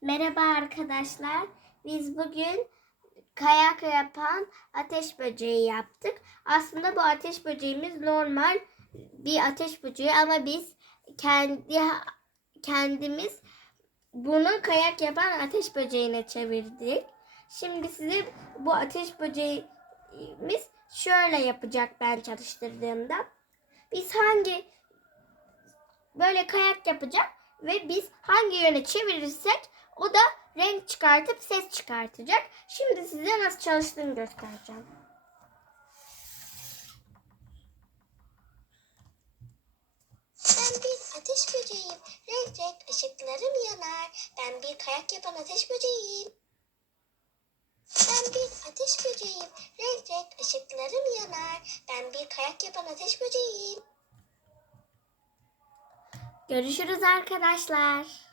Merhaba arkadaşlar. Biz bugün kayak yapan ateş böceği yaptık. Aslında bu ateş böceğimiz normal bir ateş böceği ama biz kendi kendimiz bunu kayak yapan ateş böceğine çevirdik. Şimdi size bu ateş böceğimiz şöyle yapacak ben çalıştırdığımda. Biz hangi böyle kayak yapacak ve biz hangi yöne çevirirsek o da renk çıkartıp ses çıkartacak. Şimdi size nasıl çalıştığını göstereceğim. Ben bir ateş böceğiyim. Renk renk ışıklarım yanar. Ben bir kayak yapan ateş böceğiyim. Ben bir ateş böceğiyim. Renk renk ışıklarım yanar. Ben bir kayak yapan ateş böceğiyim. Görüşürüz arkadaşlar.